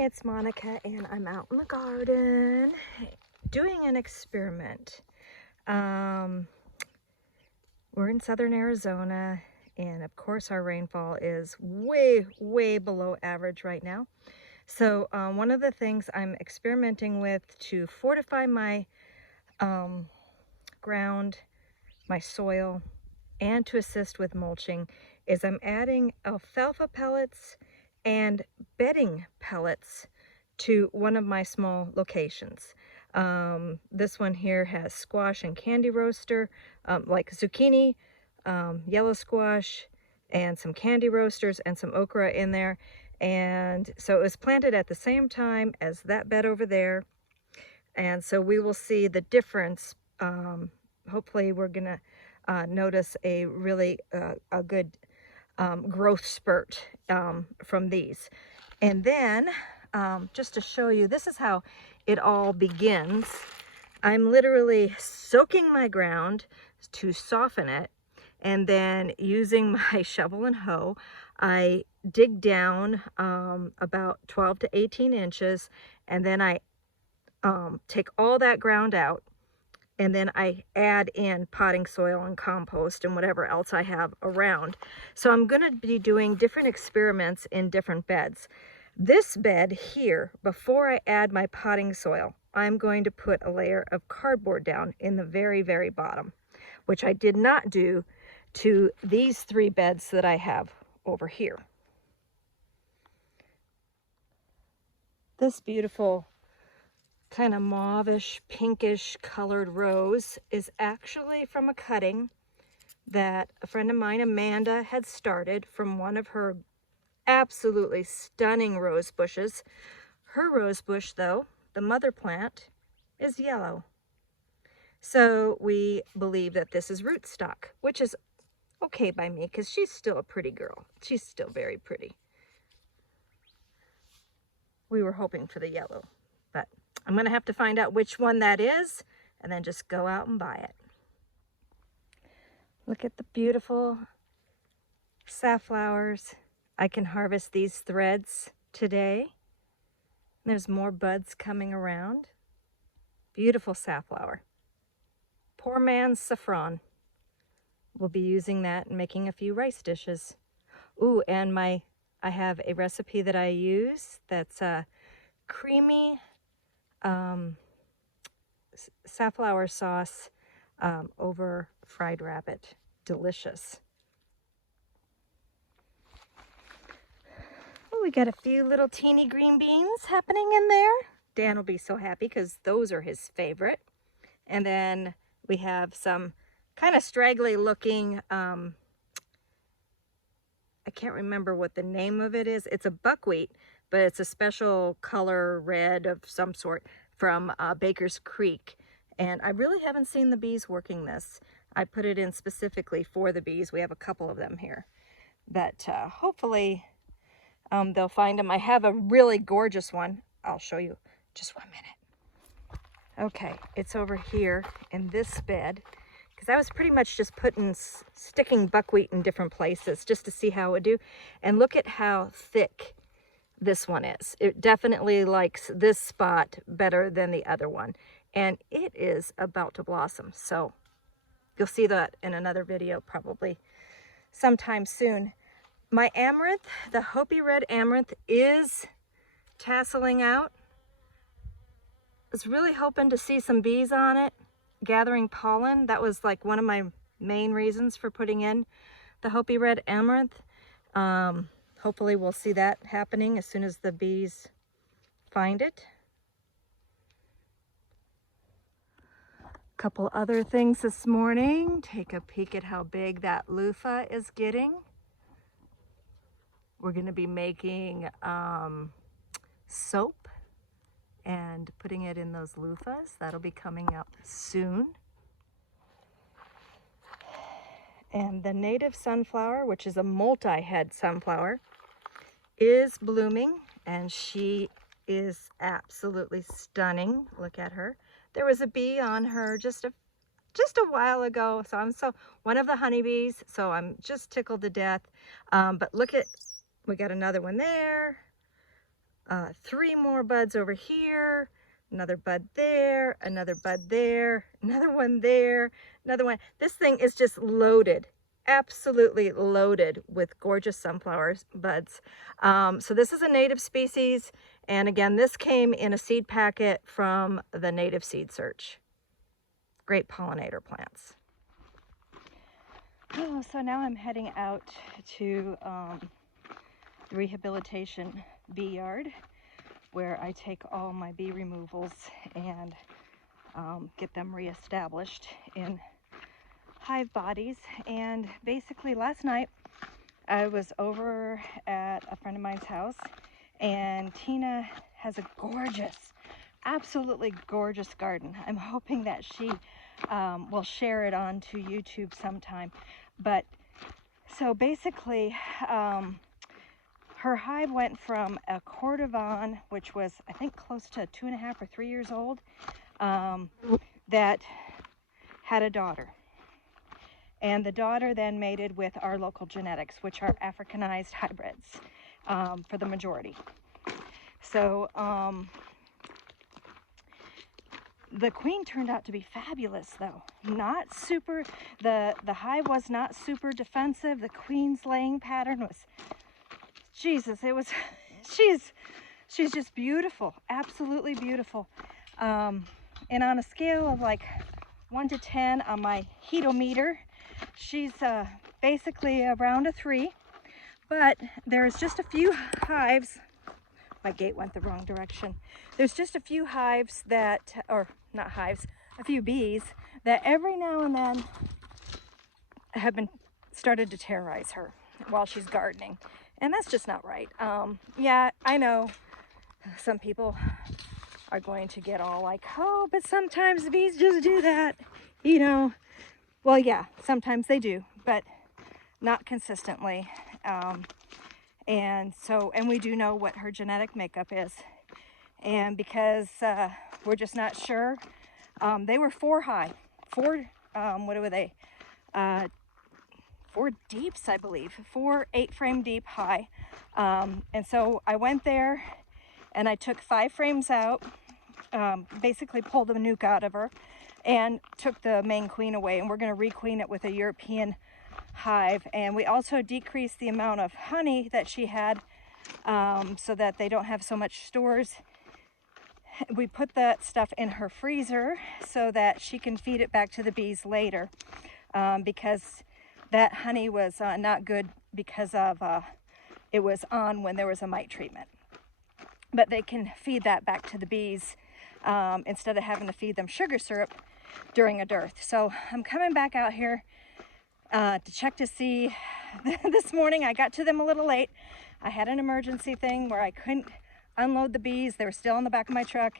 Hey, it's Monica, and I'm out in the garden doing an experiment. We're in southern Arizona, and of course our rainfall is way below average right now. So one of the things I'm experimenting with to fortify my ground, my soil, and to assist with mulching is I'm adding alfalfa pellets and bedding pellets to one of my small locations. This one here has squash and candy roaster, like zucchini, yellow squash, and some candy roasters and some okra in there. And so it was planted at the same time as that bed over there. And so we will see the difference. Hopefully we're gonna notice a really a good growth spurt from these. And then just to show you, this is how it all begins. I'm literally soaking my ground to soften it, and then using my shovel and hoe, I dig down about 12 to 18 inches, and then I take all that ground out, and then I add in potting soil and compost and whatever else I have around. So I'm going to be doing different experiments in different beds. This bed here, before I add my potting soil, I'm going to put a layer of cardboard down in the very bottom, which I did not do to these three beds that I have over here. This beautiful kind of mauvish, pinkish colored rose is actually from a cutting that a friend of mine, Amanda, had started from one of her absolutely stunning rose bushes. Her rose bush, though, the mother plant, is yellow. So we believe that this is rootstock, which is okay by me because she's still a pretty girl. She's still very pretty. We were hoping for the yellow, but I'm going to have to find out which one that is and then just go out and buy it. Look at the beautiful safflowers. I can harvest these threads today. There's more buds coming around. Beautiful safflower. Poor man's saffron. We'll be using that and making a few rice dishes. Ooh, and I have a recipe that I use that's creamy safflower sauce over fried rabbit. Delicious. Oh, we got a few little teeny green beans happening in there. Dan will be so happy because those are his favorite. And then we have some kind of straggly looking, I can't remember what the name of it is. It's a buckwheat, but it's a special color red of some sort from Baker's Creek. And I really haven't seen the bees working this. I put it in specifically for the bees. We have a couple of them here. But hopefully they'll find them. I have a really gorgeous one. I'll show you just 1 minute. Okay, it's over here in this bed. Because I was pretty much just sticking buckwheat in different places just to see how it would do. And look at how thick this one is. It definitely likes this spot better than the other one. And it is about to blossom. So you'll see that in another video probably sometime soon. My amaranth, the Hopi red amaranth, is tasseling out. I was really hoping to see some bees on it, gathering pollen. That was like one of my main reasons for putting in the Hopi red amaranth. Hopefully we'll see that happening as soon as the bees find it. A couple other things this morning. Take a peek at how big that loofah is getting. We're going to be making soap and putting it in those loofahs. That'll be coming up soon. And the native sunflower, which is a multi-head sunflower, is blooming, and she is absolutely stunning. Look at her. There was a bee on her just a while ago, so one of the honeybees, so I'm just tickled to death. But look at, we got another one there. 3 more buds over here, another bud there, another bud there, another one there, another one. This thing is just loaded, absolutely loaded with gorgeous sunflower buds. So this is a native species, and again, this came in a seed packet from the Native Seed Search. Great pollinator plants. Oh, so now I'm heading out to the rehabilitation bee yard, where I take all my bee removals and get them reestablished in hive bodies. And basically last night I was over at a friend of mine's house, and Tina has a gorgeous, absolutely gorgeous garden. I'm hoping that she will share it onto YouTube sometime. But so basically her hive went from a Cordovan, which was I think close to 2.5 or 3 years old, that had a daughter. And the daughter then mated with our local genetics, which are Africanized hybrids for the majority. So the queen turned out to be fabulous, though. Not super, the hive was not super defensive. The queen's laying pattern was, Jesus, it was, she's just beautiful, absolutely beautiful. And on a scale of like 1 to 10 on my heatometer, she's basically around a 3. But there's just a few hives. My gate went the wrong direction. There's just a few hives that, or not hives, a few bees that every now and then have been started to terrorize her while she's gardening. And that's just not right. Yeah, I know some people are going to get all like, oh, but sometimes the bees just do that, you know. Well, yeah, sometimes they do, but not consistently. And we do know what her genetic makeup is. And because we're just not sure, they were 4 high, what were they? 4 deeps, I believe, 4 8-frame deep high. And so I went there and I took 5 frames out, basically pulled the nuke out of her and took the main queen away, and we're going to requeen it with a European hive. And we also decreased the amount of honey that she had, so that they don't have so much stores. We put that stuff in her freezer so that she can feed it back to the bees later, because that honey was not good because of it was on when there was a mite treatment. But they can feed that back to the bees instead of having to feed them sugar syrup during a dearth. So I'm coming back out here to check to see. This morning I got to them a little late. I had an emergency thing where I couldn't unload the bees. They were still in the back of my truck,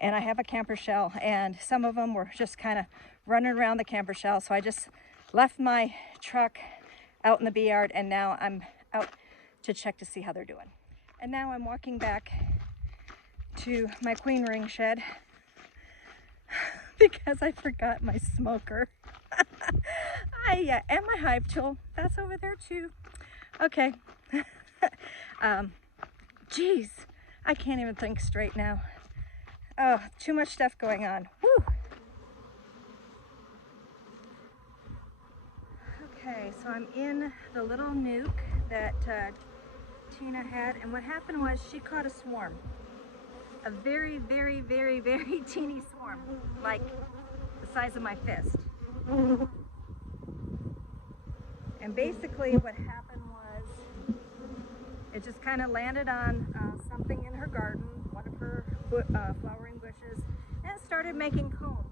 and I have a camper shell, and some of them were just kind of running around the camper shell. So I just left my truck out in the bee yard, and now I'm out to check to see how they're doing. And now I'm walking back to my queen ring shed because I forgot my smoker. And my hive tool, that's over there too. Okay. Geez, I can't even think straight now. Oh, too much stuff going on. Woo. Okay, so I'm in the little nuke that Tina had, and what happened was she caught a swarm. A very, very, very, very teeny swarm, like the size of my fist. And basically what happened was it just kind of landed on something in her garden, one of her flowering bushes, and started making comb.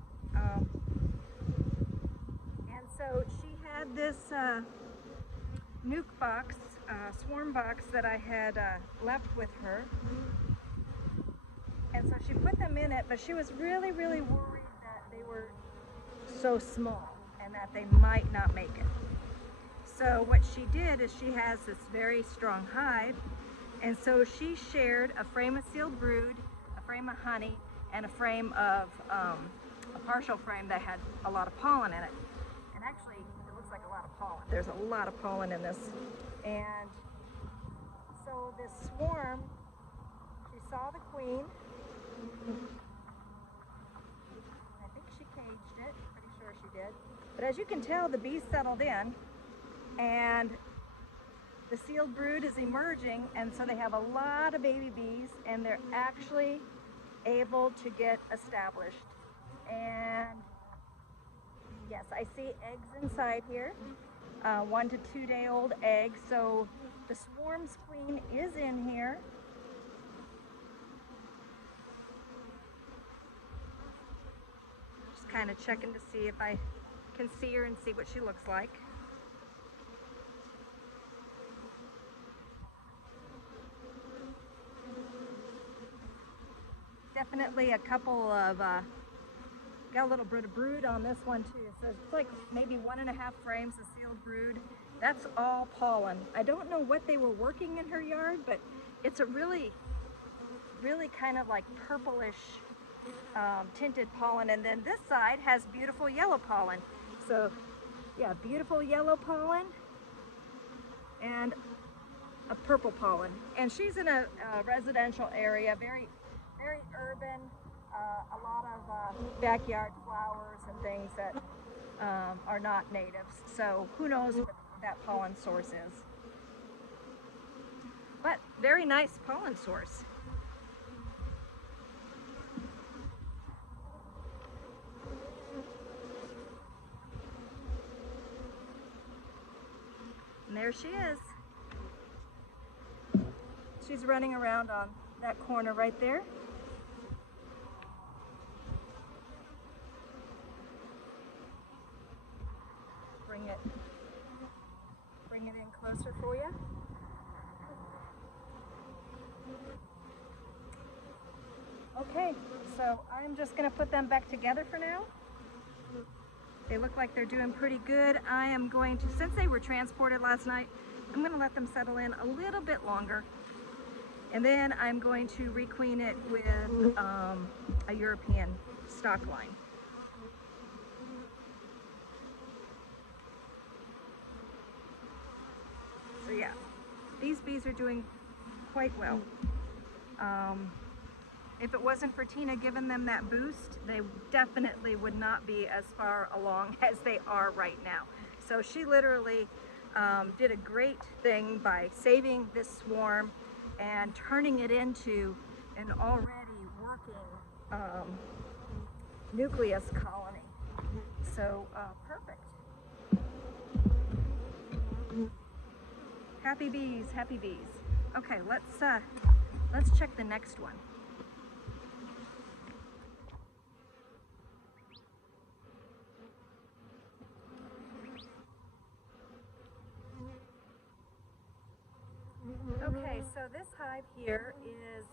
And so she had this nuke box, swarm box that I had left with her. And so she put them in it, but she was really, really worried that they were so small and that they might not make it. So what she did is she has this very strong hive, and so she shared a frame of sealed brood, a frame of honey, and a frame of, a partial frame that had a lot of pollen in it. And actually, it looks like a lot of pollen. There's a lot of pollen in this. And so this swarm, she saw the queen. I think she caged it, pretty sure she did. But as you can tell, the bees settled in, and the sealed brood is emerging, and so they have a lot of baby bees, and they're actually able to get established. And yes, I see eggs inside here, 1 to 2 day old eggs. So the swarm's queen is in here. Just kind of checking to see if I can see her and see what she looks like. Definitely a couple of, got a little bit of brood on this one too. So it's like maybe 1.5 frames of sealed brood. That's all pollen. I don't know what they were working in her yard, but it's a really kind of like purplish tinted pollen. And then this side has beautiful yellow pollen. So yeah, beautiful yellow pollen and a purple pollen. And she's in a residential area, very urban, a lot of backyard flowers and things that are not natives. So who knows what that pollen source is. But very nice pollen source. And there she is. She's running around on that corner right there. Bring it in closer for you. Okay, so I'm just gonna put them back together for now. They look like they're doing pretty good. I am going to, since they were transported last night, I'm gonna let them settle in a little bit longer. And then I'm going to requeen it with a European stock line. So yeah, these bees are doing quite well. If it wasn't for Tina giving them that boost, they definitely would not be as far along as they are right now. So she literally did a great thing by saving this swarm and turning it into an already working nucleus colony. So perfect. Happy bees, happy bees. Okay, let's check the next one. Okay, so this hive here is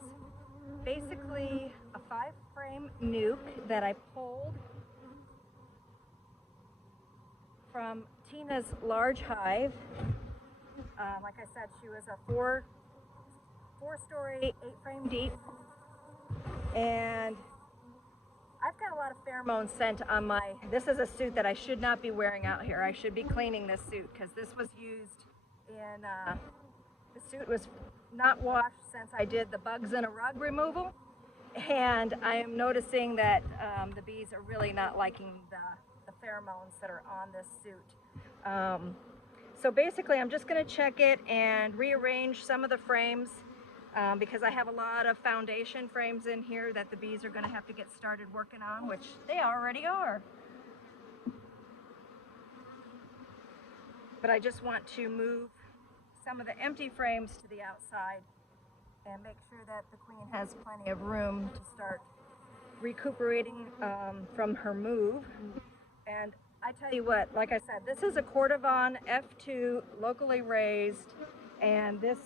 basically a 5-frame nuke that I pulled from Tina's large hive. Like I said, she was a four-story, 8-frame deep, and I've got a lot of pheromone scent on my, this is a suit that I should not be wearing out here. I should be cleaning this suit because this was used in, the suit was not washed since I did the bugs in a rug removal, and I am noticing that the bees are really not liking the pheromones that are on this suit. So basically I'm just going to check it and rearrange some of the frames because I have a lot of foundation frames in here that the bees are going to have to get started working on, which they already are. But I just want to move some of the empty frames to the outside and make sure that the queen has plenty of room to start recuperating from her move. And I tell you what, like I said, this is a Cordovan F2 locally raised, and this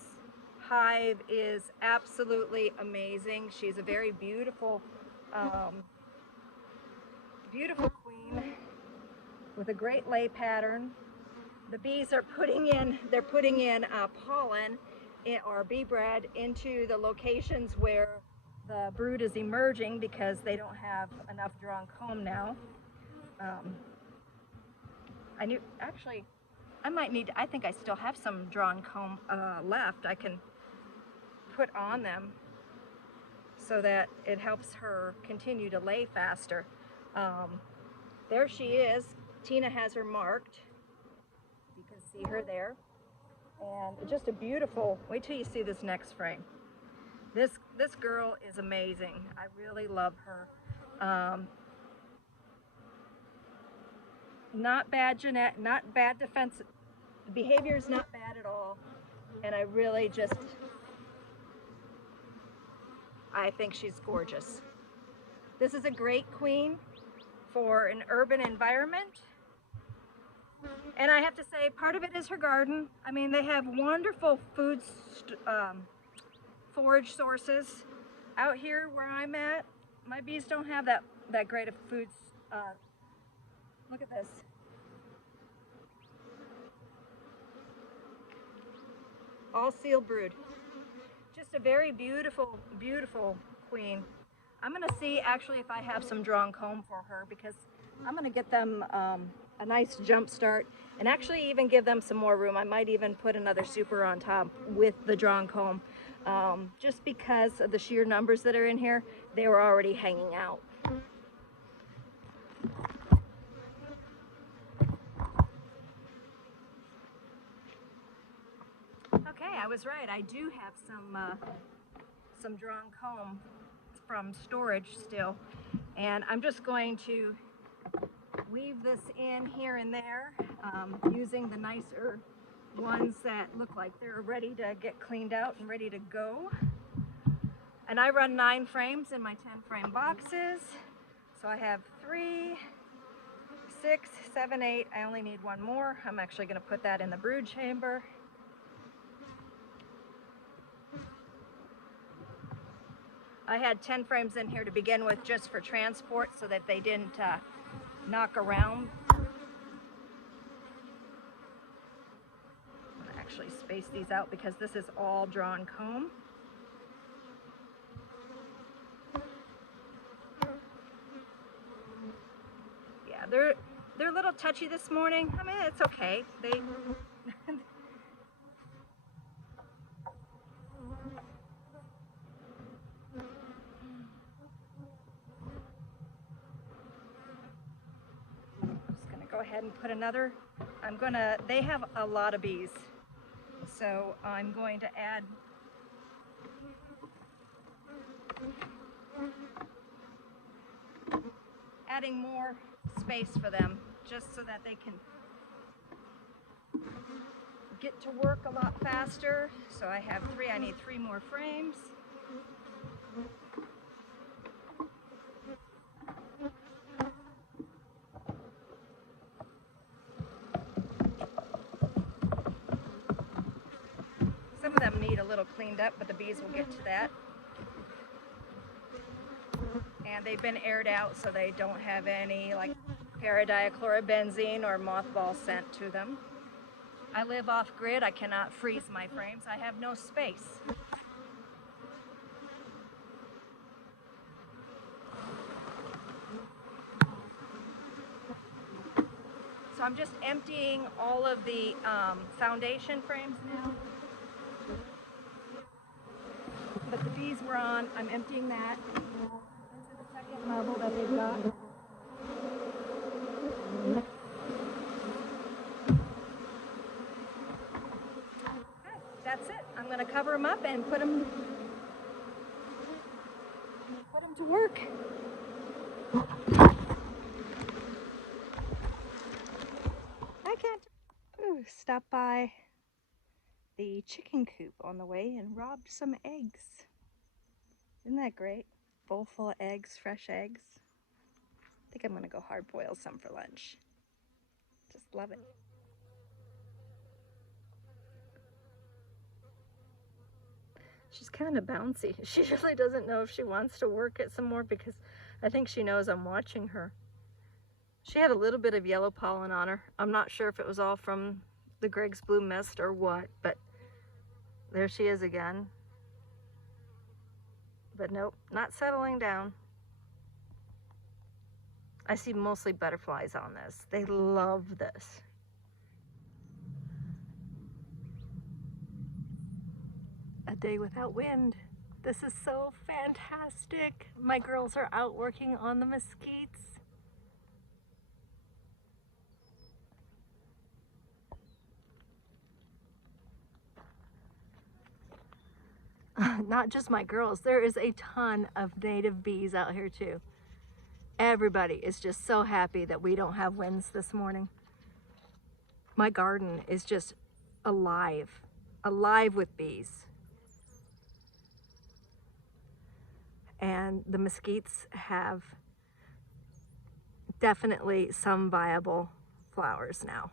hive is absolutely amazing. She's a very beautiful, beautiful queen with a great lay pattern. The bees are putting in pollen or bee bread into the locations where the brood is emerging because they don't have enough drawn comb now. I think I still have some drawn comb left I can put on them. so that it helps her continue to lay faster. There she is. Tina has her marked. You can see her there. And just a beautiful, wait till you see this next frame. This girl is amazing. I really love her. Not bad genetic, not bad defensive. The behavior is not bad at all. And I really just, I think she's gorgeous. This is a great queen for an urban environment. And I have to say, part of it is her garden. I mean, they have wonderful food forage sources. Out here where I'm at, my bees don't have that great of food. Look at this. All seal brood. Just a very beautiful, beautiful queen. I'm gonna see actually if I have some drawn comb for her, because I'm gonna get them a nice jump start and actually even give them some more room. I might even put another super on top with the drawn comb. Just because of the sheer numbers that are in here, they were already hanging out. Okay, I was right. I do have some drawn comb from storage still, and I'm just going to weave this in here and there, using the nicer ones that look like they're ready to get cleaned out and ready to go. And I run 9 frames in my 10 frame boxes. So I have 3, 6, 7, 8. I only need one more. I'm actually going to put that in the brood chamber. I had 10 frames in here to begin with just for transport so that they didn't knock around. I'm gonna actually space these out because this is all drawn comb. Yeah, they're a little touchy this morning. I mean, it's okay. They go ahead and put another. They have a lot of bees, so I'm going to add more space for them, just so that they can get to work a lot faster. So I have 3, I need 3 more frames. Some of them need a little cleaned up, but the bees will get to that. And they've been aired out, so they don't have any like paradiachlorobenzene or mothball scent to them. I live off grid. I cannot freeze my frames. I have no space. So I'm just emptying all of the foundation frames now. But the bees were on. I'm emptying that into the second level that they've got. Okay, that's it. I'm going to cover them up and put them to work. I can't. Ooh, stop by the chicken coop on the way and robbed some eggs. Isn't that great? Bowl full of eggs, fresh eggs. I think I'm gonna go hard boil some for lunch. Just love it. She's kind of bouncy. She really doesn't know if she wants to work it some more, because I think she knows I'm watching her. She had a little bit of yellow pollen on her. I'm not sure if it was all from the Greg's Blue Mist or what, but there she is again. But nope, not settling down. I see mostly butterflies on this. They love this. A day without wind. This is so fantastic. My girls are out working on the mesquites. Not just my girls, there is a ton of native bees out here too. Everybody is just so happy that we don't have winds this morning. My garden is just alive with bees. And the mesquites have definitely some viable flowers now.